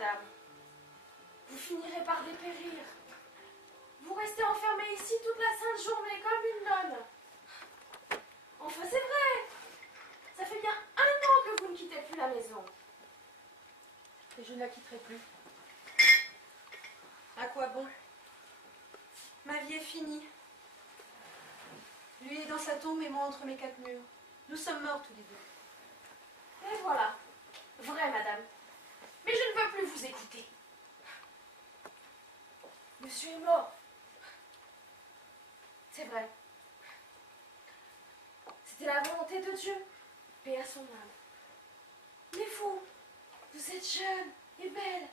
madame. Vous finirez par dépérir. Vous restez enfermée ici toute la sainte journée comme une nonne. Enfin, c'est vrai. Ça fait bien 1 an que vous ne quittez plus la maison. Et je ne la quitterai plus. À quoi bon? Ma vie est finie. Lui est dans sa tombe et moi entre mes 4 murs. Nous sommes morts tous les deux. Et voilà. Vrai, madame. Mais je ne veux plus vous écouter. Monsieur est mort. C'est vrai. C'était la volonté de Dieu. Paix à son âme. Mais vous êtes jeune et belle.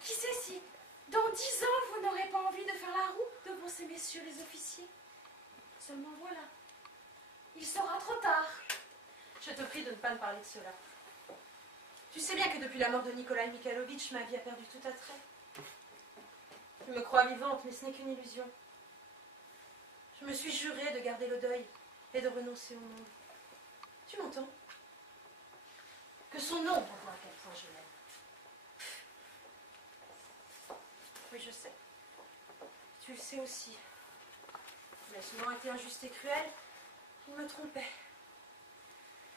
Qui sait si, dans 10 ans, vous n'aurez pas envie de faire la roue devant ces messieurs les officiers. Seulement voilà. Il sera trop tard. Je te prie de ne pas me parler de cela. Tu sais bien que depuis la mort de Nikolai Mikhailovitch, ma vie a perdu tout attrait. Je me crois vivante, mais ce n'est qu'une illusion. Je me suis jurée de garder le deuil et de renoncer au monde. Tu m'entends? Que son nom pour voir à quel point je l'aime. Oui, je sais. Tu le sais aussi. Il a souvent été injuste et cruel. Il me trompait.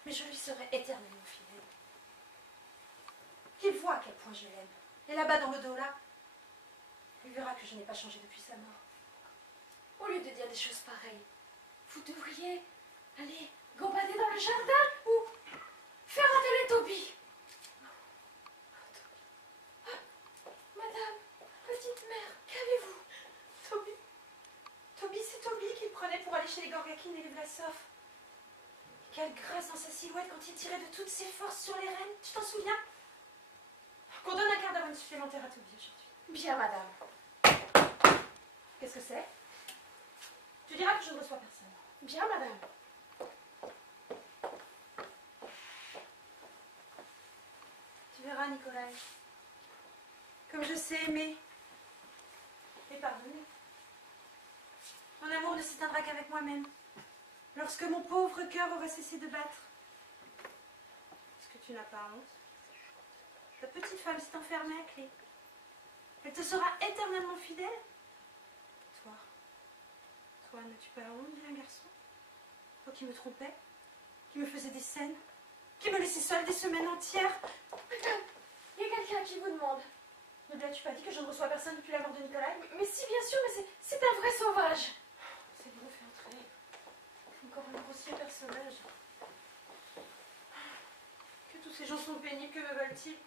Mais je lui serai éternellement fidèle. Qu'il voit à quel point je l'aime. Et là-bas dans le dos là, il verra que je n'ai pas changé depuis sa mort. Au lieu de dire des choses pareilles, vous devriez aller gambader dans le jardin ou faire un télétobie. Madame, petite mère, qu'avez-vous? Toby. Toby, c'est Toby qu'il prenait pour aller chez les Gorgakin et les Vlasov. Quelle grâce dans sa silhouette quand il tirait de toutes ses forces sur les rênes. Tu t'en souviens? Qu'on donne un quart d'heure supplémentaire à Toby aujourd'hui. Bien, madame. Qu'est-ce que c'est? Tu diras que je ne reçois personne. Bien, madame. Tu verras, Nikolai. Comme je sais aimer et pardonner. Mon amour ne s'éteindra qu'avec moi-même. Lorsque mon pauvre cœur aura cessé de battre. Est-ce que tu n'as pas honte? Ta petite femme s'est enfermée à clé. Elle te sera éternellement fidèle? Toi, n'as-tu pas honte, vilain garçon? Toi qui me trompais, qui me faisais des scènes, qui me laissait seule des semaines entières. Madame, il y a quelqu'un qui vous demande. Ne l'as-tu pas dit que je ne reçois personne depuis la mort de Nikolai? Mais si, bien sûr, mais c'est un vrai sauvage. C'est bon, fais entrer. Encore un grossier personnage. Que tous ces gens sont pénibles, que me veulent-ils?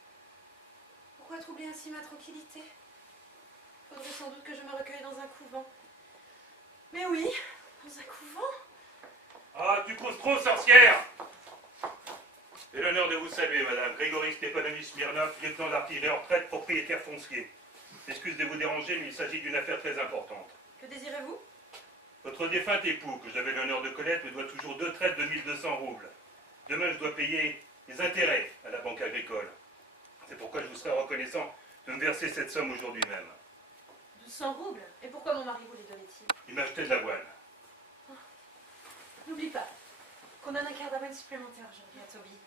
Pourquoi troubler ainsi ma tranquillité? Faudrait sans doute que je me recueille dans un couvent. Mais oui, dans un couvent. Ah, tu causes trop, sorcière! J'ai l'honneur de vous saluer, madame. Grigory Stepanovich Smirnov, lieutenant d'artillerie en retraite, propriétaire foncier. Excuse de vous déranger, mais il s'agit d'une affaire très importante. Que désirez-vous? Votre défunt époux, que j'avais l'honneur de connaître, me doit toujours 2 traites de 1200 roubles. Demain, je dois payer les intérêts à la banque agricole. C'est pourquoi je vous serais reconnaissant de me verser cette somme aujourd'hui même. 200 roubles? Et pourquoi mon mari vous les donnait-il? Il m'achetait de l'avoine. N'oublie pas qu'on donne un quart d'avoine supplémentaire aujourd'hui à Toby.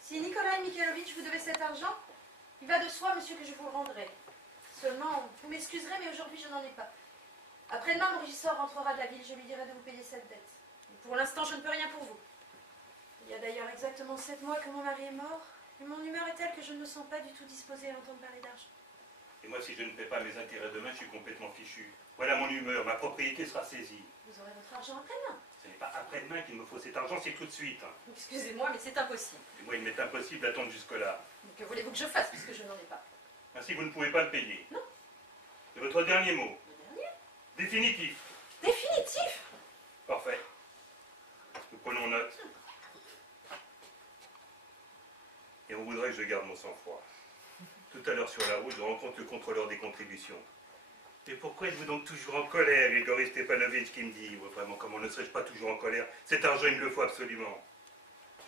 Si Nikolai Mikhailovitch vous devait cet argent, il va de soi, monsieur, que je vous le rendrai. Seulement, vous m'excuserez, mais aujourd'hui je n'en ai pas. Après-demain, mon régisseur rentrera de la ville, je lui dirai de vous payer cette dette. Et pour l'instant, je ne peux rien pour vous. Il y a d'ailleurs exactement 7 mois que mon mari est mort, et mon humeur est telle que je ne me sens pas du tout disposée à entendre parler d'argent. Et moi, si je ne paie pas mes intérêts demain, je suis complètement fichu. Voilà mon humeur, ma propriété sera saisie. Vous aurez votre argent après-demain. Ce n'est pas après-demain qu'il me faut cet argent, c'est tout de suite. Excusez-moi, mais c'est impossible. Et moi, il m'est impossible d'attendre jusque-là. Que voulez-vous que je fasse, puisque je n'en ai pas? Ainsi, vous ne pouvez pas me payer. Non. C'est votre dernier mot. Le dernier? Définitif. Définitif? Parfait. Nous prenons note. Et on voudrait que je garde mon sang-froid. Tout à l'heure sur la route, je rencontre le contrôleur des contributions. Mais pourquoi êtes-vous donc toujours en colère, Grigory Stepanovich, qui me dit, ouais, vraiment, comment ne serais-je pas toujours en colère? Cet argent, il me le faut absolument.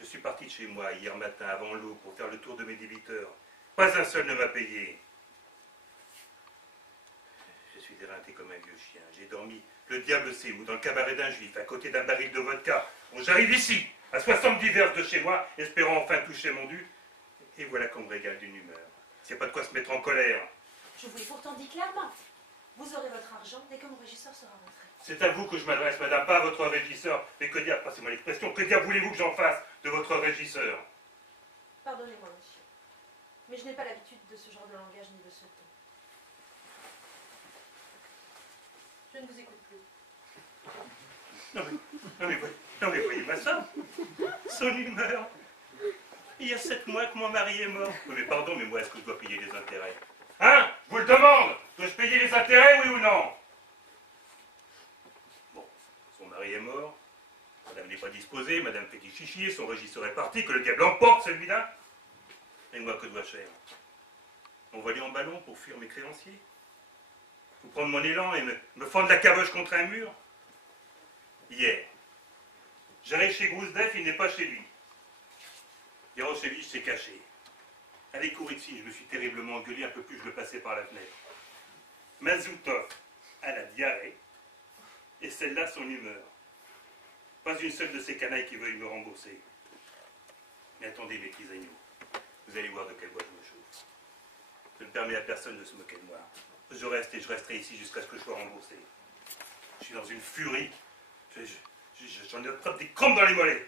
Je suis parti de chez moi hier matin, avant l'aube, pour faire le tour de mes débiteurs. Pas un seul ne m'a payé. Je suis éreinté comme un vieux chien. J'ai dormi, le diable sait où, dans le cabaret d'un juif, à côté d'un baril de vodka. Bon, j'arrive ici. à 70 verges de chez moi, espérant enfin toucher mon dû. Et voilà qu'on me régale d'une humeur. C'est pas de quoi se mettre en colère. Je vous l'ai pourtant dit clairement. Vous aurez votre argent dès que mon régisseur sera rentré. C'est à vous que je m'adresse, madame, pas à votre régisseur. Mais que diable, passez-moi l'expression, que diable voulez-vous que j'en fasse de votre régisseur? Pardonnez-moi, monsieur. Mais je n'ai pas l'habitude de ce genre de langage ni de ce ton. Je ne vous écoute plus. Non mais voyez-moi ça. Son humeur. Il y a 7 mois que mon mari est mort. Oui, mais pardon, mais moi, est-ce que je dois payer les intérêts? Hein? Je vous le demande. Dois-je payer les intérêts, oui ou non? Bon, son mari est mort. Madame n'est pas disposée, madame fait du chichi, son régisseur est parti, que le diable emporte celui-là. Et moi, que dois-je faire? M'envoler en ballon pour fuir mes créanciers? Vous prendre mon élan et me fendre la caboche contre un mur? Hier, j'arrive chez Grousdef, il n'est pas chez lui. Yaroshevitch s'est caché. À l'écourue ici, je me suis terriblement engueulé, un peu plus je le passais par la fenêtre. Mazoutov a la diarrhée, et celle-là son humeur. Pas une seule de ces canailles qui veuille me rembourser. Mais attendez, mes petits agneaux, vous allez voir de quel bois je me chauffe. Je ne permets à personne de se moquer de moi. Je reste et je resterai ici jusqu'à ce que je sois remboursé. Je suis dans une furie. J'en ai des crampes dans les mollets.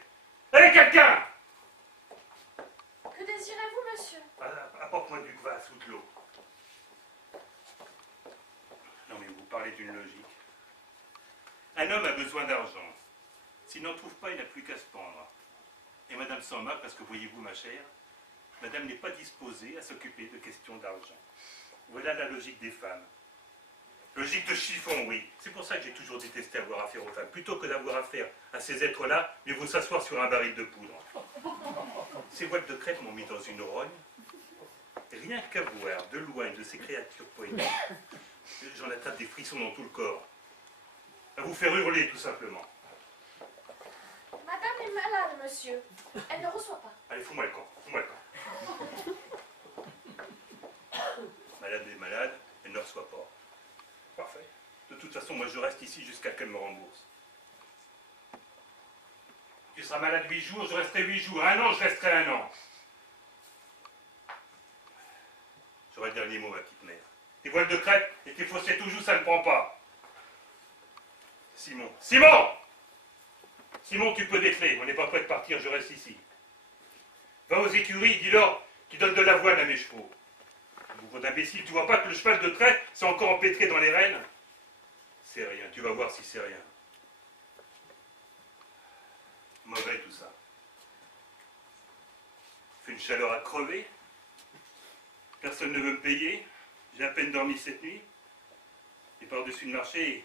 Allez, quelqu'un! Que désirez-vous, monsieur? Apporte-moi du kvass ou de l'eau. Non mais vous parlez d'une logique. Un homme a besoin d'argent. S'il n'en trouve pas, il n'a plus qu'à se pendre. Et madame s'en moque parce que, voyez-vous ma chère, madame n'est pas disposée à s'occuper de questions d'argent. Voilà la logique des femmes. Logique de chiffon, oui. C'est pour ça que j'ai toujours détesté avoir affaire aux femmes. Plutôt que d'avoir affaire à ces êtres-là, mieux vaut s'asseoir sur un baril de poudre. Ces voiles de crête m'ont mis dans une rogne. Et rien qu'à voir de loin de ces créatures poétiques, j'en attrape des frissons dans tout le corps. À vous faire hurler, tout simplement. Madame est malade, monsieur. Elle ne reçoit pas. Allez, fous-moi le camp, fous-moi le camp. Madame est malade, elle ne reçoit pas. Parfait. De toute façon, moi je reste ici jusqu'à qu'elle me rembourse. Tu seras malade 8 jours, je resterai 8 jours. 1 an, je resterai 1 an. J'aurai le dernier mot, ma petite mère. Tes voiles de crête et tes fossés toujours, ça ne prend pas. Simon. Simon! Simon, tu peux décler. On n'est pas prêt de partir, je reste ici. Va aux écuries, dis-leur qu'ils donnent de l'avoine à mes chevaux. Bourreau d'imbécile, tu vois pas que le cheval de trait s'est encore empêtré dans les rênes? C'est rien, tu vas voir si c'est rien. Mauvais tout ça. Fait une chaleur à crever. Personne ne veut me payer. J'ai à peine dormi cette nuit. Et par-dessus le marché,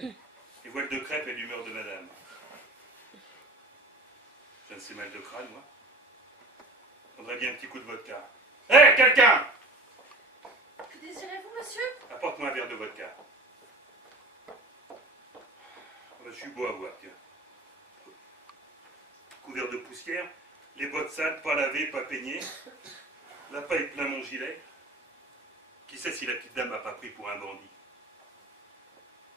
les voiles de crêpe et l'humeur de madame. J'ai assez mal de crâne, moi. Prendrais bien un petit coup de vodka. Hé, quelqu'un! Que désirez-vous, monsieur? Apporte-moi un verre de vodka. Je suis beau à voir, tiens. Couvert de poussière, les bottes sales, pas lavées, pas peignées, la paille plein mon gilet. Qui sait si la petite dame m'a pas pris pour un bandit?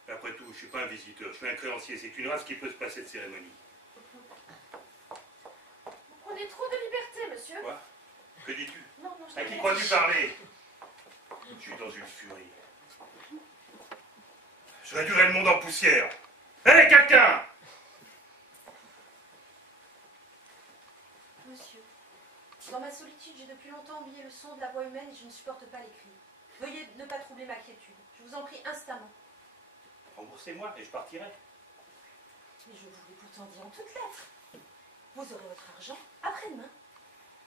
Après tout, je suis pas un visiteur, je suis un créancier. C'est une race qui peut se passer de cérémonie. Vous prenez trop de liberté, monsieur. Quoi? Que dis-tu? Non, je À qui t'en crois-tu prie. parler? Je suis dans une furie. Je réduirai le monde en poussière. Hé, quelqu'un! Monsieur, dans ma solitude, j'ai depuis longtemps oublié le son de la voix humaine et je ne supporte pas les cris. Veuillez ne pas troubler ma quiétude. Je vous en prie instamment. Remboursez-moi et je partirai. Mais je vous l'ai pourtant dit en toutes lettres. Vous aurez votre argent après-demain.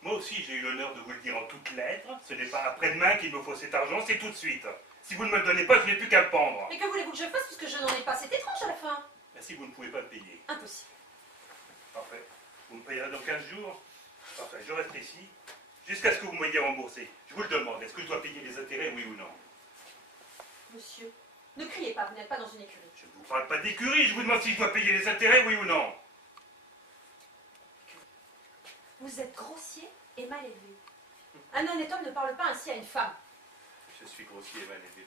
Moi aussi, j'ai eu l'honneur de vous le dire en toutes lettres. Ce n'est pas après-demain qu'il me faut cet argent, c'est tout de suite. Si vous ne me le donnez pas, je n'ai plus qu'à le pendre. Mais que voulez-vous que je fasse puisque je n'en ai pas? C'est étrange à la fin. Mais si vous ne pouvez pas me payer. Impossible. Parfait. Vous me payerez dans 15 jours. Parfait. Je reste ici jusqu'à ce que vous m'ayez remboursé. Je vous le demande. Est-ce que je dois payer les intérêts, oui ou non? Monsieur, ne criez pas, vous n'êtes pas dans une écurie. Je ne vous parle pas d'écurie. Je vous demande si je dois payer les intérêts, oui ou non. Vous êtes grossier et mal élevé. Un honnête homme ne parle pas ainsi à une femme. Je suis grossier et mal élevé.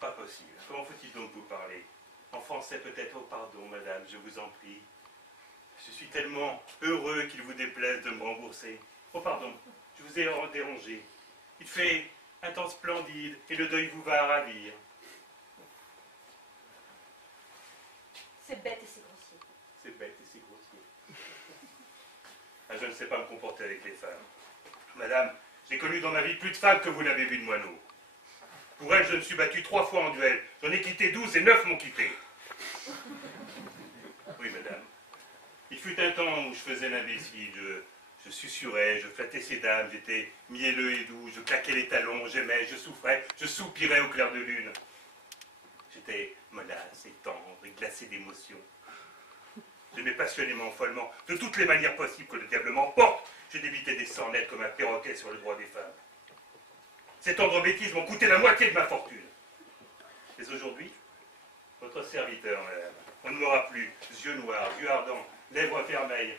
Pas possible. Comment faut-il donc vous parler? En français peut-être? Oh pardon, madame, je vous en prie. Je suis tellement heureux qu'il vous déplaise de me rembourser. Oh pardon, je vous ai dérangé. Il fait un temps splendide et le deuil vous va ravir. C'est bête et c'est grossier. C'est bête et c'est grossier. Ah, je ne sais pas me comporter avec les femmes. Madame, j'ai connu dans ma vie plus de femmes que vous n'avez vu de moineaux. Pour elles, je me suis battu 3 fois en duel. J'en ai quitté 12 et 9 m'ont quitté. Oui, madame. Il fut un temps où je faisais l'imbécile. Je susurrais, je flattais ces dames, j'étais mielleux et doux, je claquais les talons, j'aimais, je souffrais, je soupirais au clair de lune. J'étais mollasse et tendre et glacé d'émotion. J'aimais passionnément, follement, de toutes les manières possibles que le diable m'emporte. Je débitais des sornettes comme un perroquet sur le droit des femmes. Ces tendres bêtises m'ont coûté la moitié de ma fortune. Mais aujourd'hui, votre serviteur, madame, on ne m'aura plus, yeux noirs, yeux ardents, lèvres vermeilles,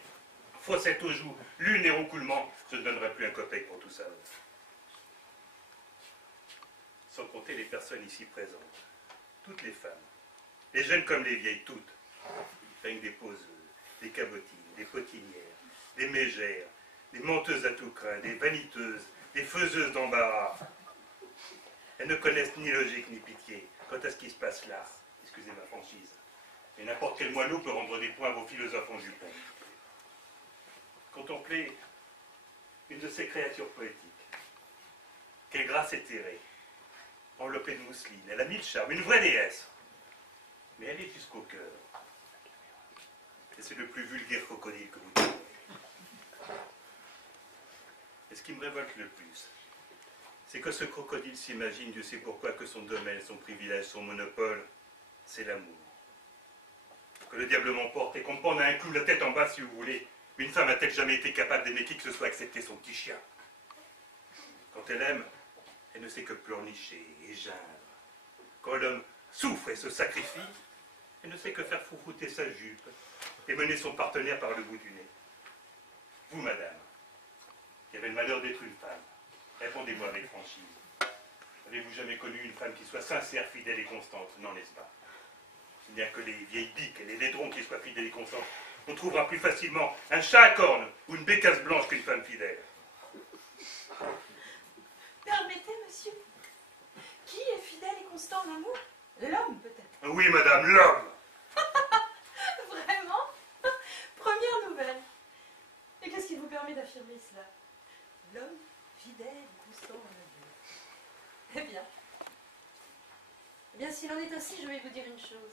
fossettes aux joues, lune et roucoulement, je ne donnerai plus un copec pour tout ça. Sans compter les personnes ici présentes. Toutes les femmes, les jeunes comme les vieilles, toutes. Rien que des poseuses, des cabotines, des potinières, des mégères, des menteuses à tout crin, des vaniteuses, des faiseuses d'embarras. Elles ne connaissent ni logique ni pitié quant à ce qui se passe là. Excusez ma franchise. Et n'importe quel moineau peut rendre des points à vos philosophes en jupon. Contemplez une de ces créatures poétiques. Quelle grâce éthérée, enveloppée de mousseline. Elle a 1000 charmes, une vraie déesse. Mais elle est jusqu'au cœur. Et c'est le plus vulgaire crocodile que vous trouverez. Et ce qui me révolte le plus, c'est que ce crocodile s'imagine, Dieu sait pourquoi, que son domaine, son privilège, son monopole, c'est l'amour. Que le diable m'emporte et qu'on me pende à un clou la tête en bas, si vous voulez. Une femme a-t-elle jamais été capable d'aimer qui que ce soit, excepté son petit chien? Quand elle aime, elle ne sait que pleurnicher et geindre. Quand l'homme souffre et se sacrifie, elle ne sait que faire froufrouter sa jupe et mener son partenaire par le bout du nez. Vous, madame, qui avez le malheur d'être une femme, répondez-moi avec franchise. Avez-vous jamais connu une femme qui soit sincère, fidèle et constante? Non, n'est-ce pas? Il n'y a que les vieilles biques et les laidrons qui soient fidèles et constantes. On trouvera plus facilement un chat à cornes ou une bécasse blanche qu'une femme fidèle. Permettez, monsieur. Qui est fidèle et constant en amour? L'homme, peut-être. Oui, madame, l'homme. Vraiment? Première nouvelle. Et qu'est-ce qui vous permet d'affirmer cela? L'homme fidèle et constant en amour. Eh bien. Eh bien, s'il en est ainsi, je vais vous dire une chose.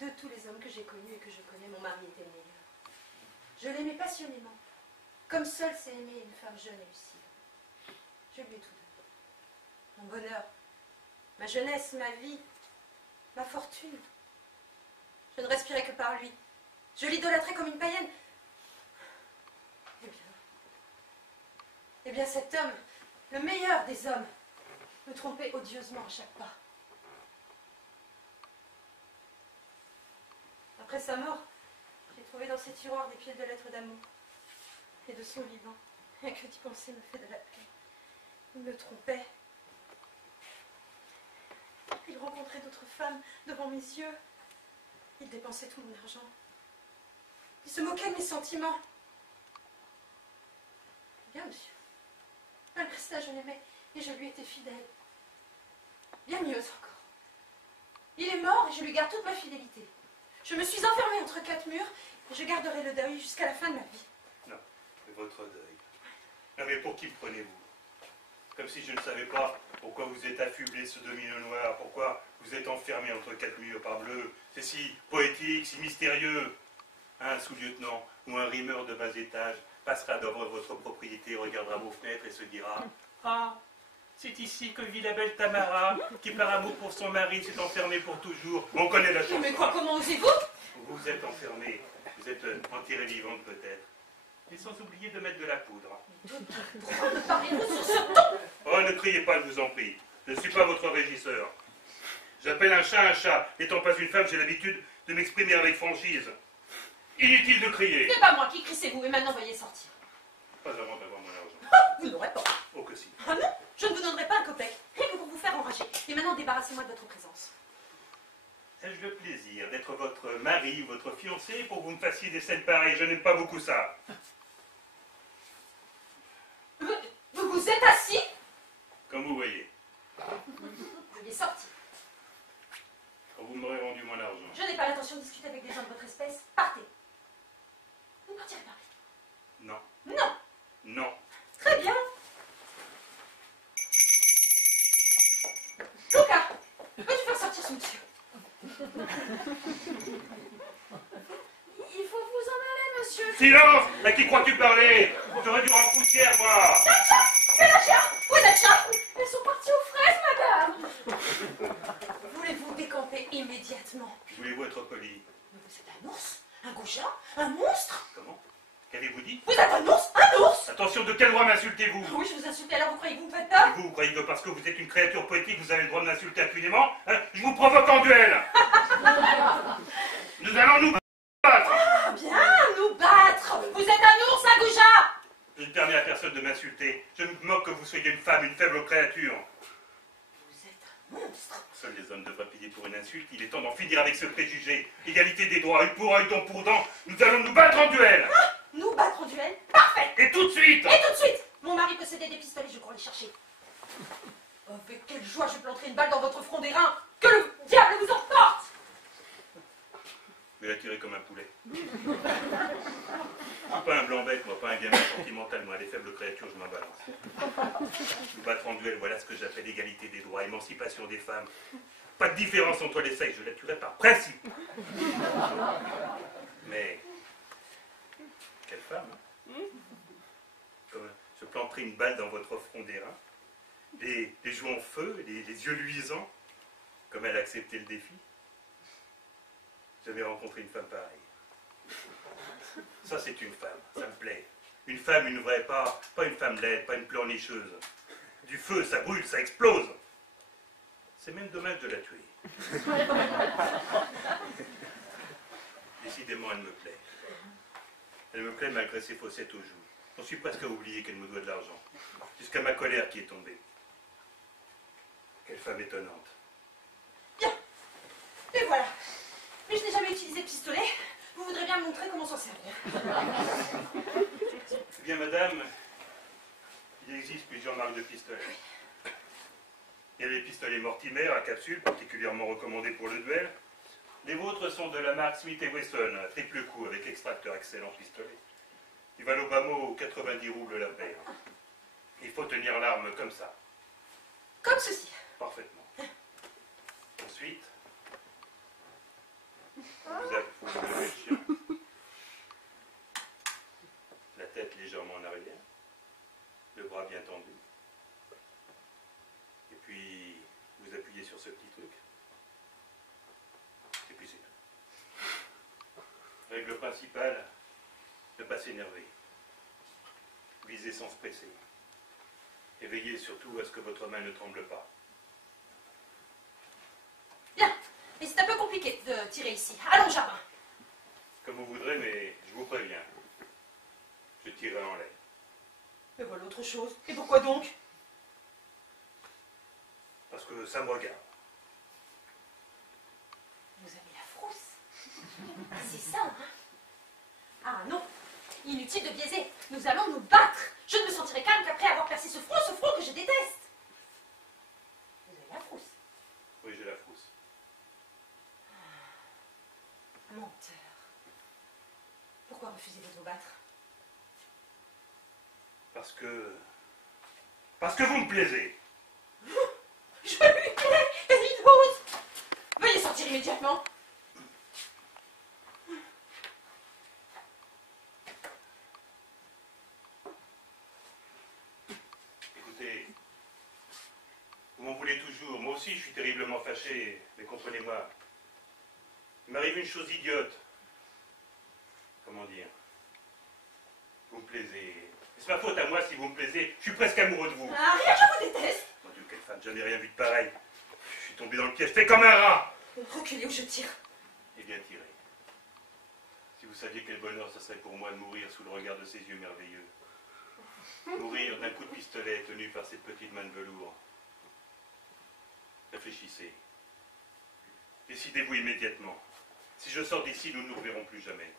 De tous les hommes que j'ai connus et que je connais, mon mari était le meilleur. Je l'aimais passionnément, comme seul sait aimer une femme jeune et lucide. Je lui ai tout donné. Mon bonheur, ma jeunesse, ma vie, ma fortune. Je ne respirais que par lui. Je l'idolâtrais comme une païenne. Eh bien cet homme, le meilleur des hommes, me trompait odieusement à chaque pas. Après sa mort, j'ai trouvé dans ses tiroirs des piles de lettres d'amour et de son vivant. Et que d'y penser me fait de la peine. Il me trompait. Il rencontrait d'autres femmes devant mes yeux. Il dépensait tout mon argent. Il se moquait de mes sentiments. Bien, monsieur. Malgré cela, je l'aimais et je lui étais fidèle. Bien mieux encore. Il est mort et je lui garde toute ma fidélité. Je me suis enfermée entre 4 murs et je garderai le deuil jusqu'à la fin de ma vie. Non, c'est votre deuil. Non, mais pour qui me prenez-vous? Comme si je ne savais pas pourquoi vous êtes affublé ce demi-nœud noir, pourquoi vous êtes enfermé entre 4 murs par bleu. C'est si poétique, si mystérieux. Un sous-lieutenant ou un rimeur de bas étage passera devant votre propriété, regardera vos fenêtres et se dira: ah, c'est ici que vit la belle Tamara, qui par amour pour son mari s'est enfermée pour toujours. On connaît la chanson. Mais quoi, comment osez-vous? Vous êtes enfermée, vous êtes enterrée vivante peut-être. Et sans oublier de mettre de la poudre. Parlez-nous sur ce ton. Oh, ne criez pas, je vous en prie. Je ne suis pas votre régisseur. J'appelle un chat un chat. N'étant pas une femme, j'ai l'habitude de m'exprimer avec franchise. Inutile de crier. C'est pas moi qui crie, c'est vous. Et maintenant, veuillez sortir. Pas avant d'avoir mon argent. Ah, vous n'aurez pas. Oh que si. Ah non, je ne vous donnerai pas un copec. Rien que pour vous faire enrager. Et maintenant, débarrassez-moi de votre présence. Ai-je le plaisir d'être votre mari ou votre fiancé pour que vous me fassiez des scènes pareilles? Je n'aime pas beaucoup ça. Vous vous êtes assis? Comme vous voyez. Veuillez sortir. Quand vous m'aurez rendu mon argent. Je n'ai pas l'intention de discuter avec des gens de votre espèce. Partez. Vous partirez pas. Non. Non. Non. Très bien. Luca, peux-tu faire sortir ce monsieur? Il faut vous en aller, monsieur. Silence! À qui crois-tu parler? J'aurais dû en poussière, moi! Pélagia, où est Nacha? Elles sont parties aux fraises, madame. Voulez-vous décamper immédiatement? Voulez-vous être poli? Mais vous êtes un ours? Un goujat? Un monstre? Comment? Qu'avez-vous dit? Vous êtes un ours? Un ours? Attention, de quel droit m'insultez-vous? Oui, je vous insulte, alors vous croyez que vous me faites Et peur? vous croyez que parce que vous êtes une créature poétique, vous avez le droit de m'insulter impunément? Hein? Je vous provoque en duel! Nous allons nous battre! Ah bien, nous battre! Vous êtes un ours, un goujat! Je ne permets à personne de m'insulter. Je me moque que vous soyez une femme, une faible créature. Vous êtes un monstre! Seuls les hommes devraient payer pour une insulte. Il est temps d'en finir avec ce préjugé. Égalité des droits, œil pour œil, dent pour dent. Nous allons nous battre en duel! Ah, nous battre en duel? Parfait! Et tout de suite! Et tout de suite! Mon mari possédait des pistolets, je cours les chercher. Avec quelle joie je planterai une balle dans votre front d'airain! Que le diable vous emporte! Je vais la tirer comme un poulet. Je suis pas un blanc-bec, moi, pas un gamin sentimental, moi, les faibles créatures, je m'en balance. Nous battre en duel, voilà ce que j'appelle l'égalité des droits, émancipation des femmes. Pas de différence entre les sexes, je la tuerai par principe. Mais, quelle femme, hein? Comme je planterai une balle dans votre front d'airain, les joues en feu, les yeux luisants, comme elle a accepté le défi. J'avais rencontré une femme pareille. Ça, c'est une femme, ça me plaît. Une femme, une vraie, pas une femme laide, pas une pleurnicheuse. Du feu, ça brûle, ça explose. C'est même dommage de la tuer. Décidément, elle me plaît. Elle me plaît malgré ses fossettes aux joues. J'en suis presque à oublier qu'elle me doit de l'argent. Jusqu'à ma colère qui est tombée. Quelle femme étonnante. Bien. Et voilà. Mais je n'ai jamais utilisé de pistolet. Vous voudrez bien me montrer comment s'en servir. Eh bien, madame, il existe plusieurs marques de pistolets. Il y a les pistolets Mortimer à capsule, particulièrement recommandés pour le duel. Les vôtres sont de la marque Smith & Wesson, à triple coup, avec extracteur excellent pistolet. Ils valent au bas mot 90 roubles la paire. Il faut tenir l'arme comme ça. Comme ceci. Parfaitement. Ensuite, vous levez le chien. La tête légèrement en arrière. Le bras bien tendu. Et puis, vous appuyez sur ce petit truc. Et puis c'est tout. Règle principale, ne pas s'énerver. Visez sans se presser. Et veillez surtout à ce que votre main ne tremble pas. Bien. Mais c'est un peu compliqué de tirer ici. Allons au jardin. Comme vous voudrez, mais je vous préviens. Je tirerai en l'air. Mais voilà autre chose. Et pourquoi donc? Parce que ça me regarde. Vous avez la frousse. C'est ça, hein? Ah non. Inutile de biaiser. Nous allons nous battre. Je ne me sentirai calme qu'après avoir percé ce front que je déteste. Vous avez la frousse. Oui, j'ai la frousse. Menteur. Pourquoi refusez-vous de vous battre? Parce que vous me plaisez. Je lui plais, et il ose. Veuillez sortir immédiatement. Écoutez, vous m'en voulez toujours. Moi aussi, je suis terriblement fâché, mais comprenez-moi. Il m'arrive une chose idiote. Comment dire? Vous me plaisez. C'est ma faute à moi si vous me plaisez. Je suis presque amoureux de vous. Ah, rien, je vous déteste. Mon Dieu, quelle femme, jamais rien vu de pareil. Je suis tombé dans le piège, fait comme un rat. Reculez ou je tire. Et bien tiré. Si vous saviez quel bonheur ce serait pour moi de mourir sous le regard de ces yeux merveilleux. Mourir d'un coup de pistolet tenu par cette petite main de velours. Réfléchissez. Décidez-vous immédiatement. Si je sors d'ici, nous ne nous reverrons plus jamais.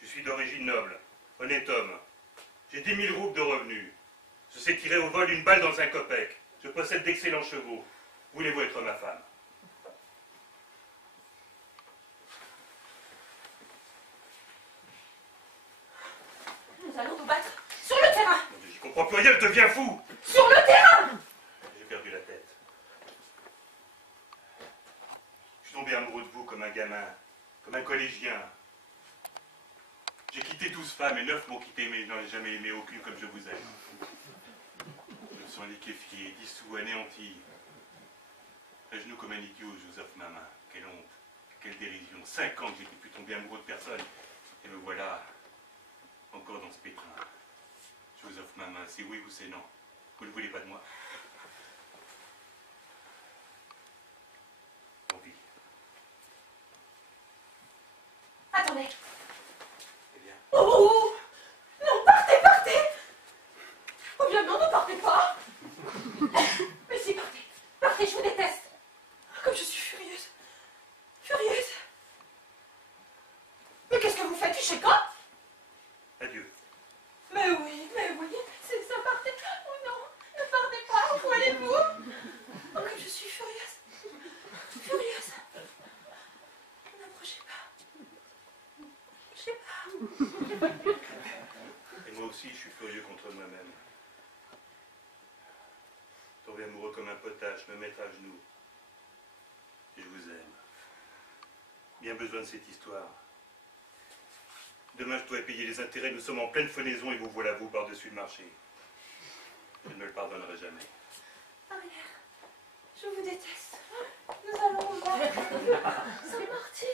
Je suis d'origine noble, honnête homme. J'ai 10 000 roubles de revenus. Je sais tirer au vol une balle dans un kopek. Je possède d'excellents chevaux. Voulez-vous être ma femme? Nous allons nous battre sur le terrain. Mon Dieu, j'y comprends plus rien, je deviens fou. Sur le terrain. J'ai perdu la tête. Je suis tombé amoureux de vous comme un gamin, comme un collégien. J'ai quitté 12 femmes et 9 m'ont quitté, mais je n'en ai jamais aimé aucune comme je vous aime. Je me sens liquéfié, dissous, anéanti. À genoux comme un idiot, je vous offre ma main. Quelle honte, quelle dérision. 5 ans que j'étais plus tombé amoureux de personne. Et me voilà, encore dans ce pétrin. Je vous offre ma main, c'est oui ou c'est non. Vous ne voulez pas de moi? Envie. Attendez. Eh bien, Oh non, partez, partez. Oh bien non, ne partez pas. Mais si, partez. Partez, je vous déteste. Comme je suis furieuse. Furieuse. Mais qu'est-ce que vous faites, Fichéka? adieu. Mais oui, c'est ça, partez. Oh non, ne partez pas, où allez-vous? Oh, comme je suis furieuse. Furieuse. N'approchez pas. Je sais pas. Et moi aussi, je suis furieux contre moi-même. Tomber amoureux comme un potage, me mettre à genoux. Et je vous aime. Bien besoin de cette histoire. Demain, je dois payer les intérêts. Nous sommes en pleine fenaison et vous voilà, vous, par-dessus le marché. Je ne me le pardonnerai jamais. Arrière, je vous déteste. Nous allons nous battre. Sans partir.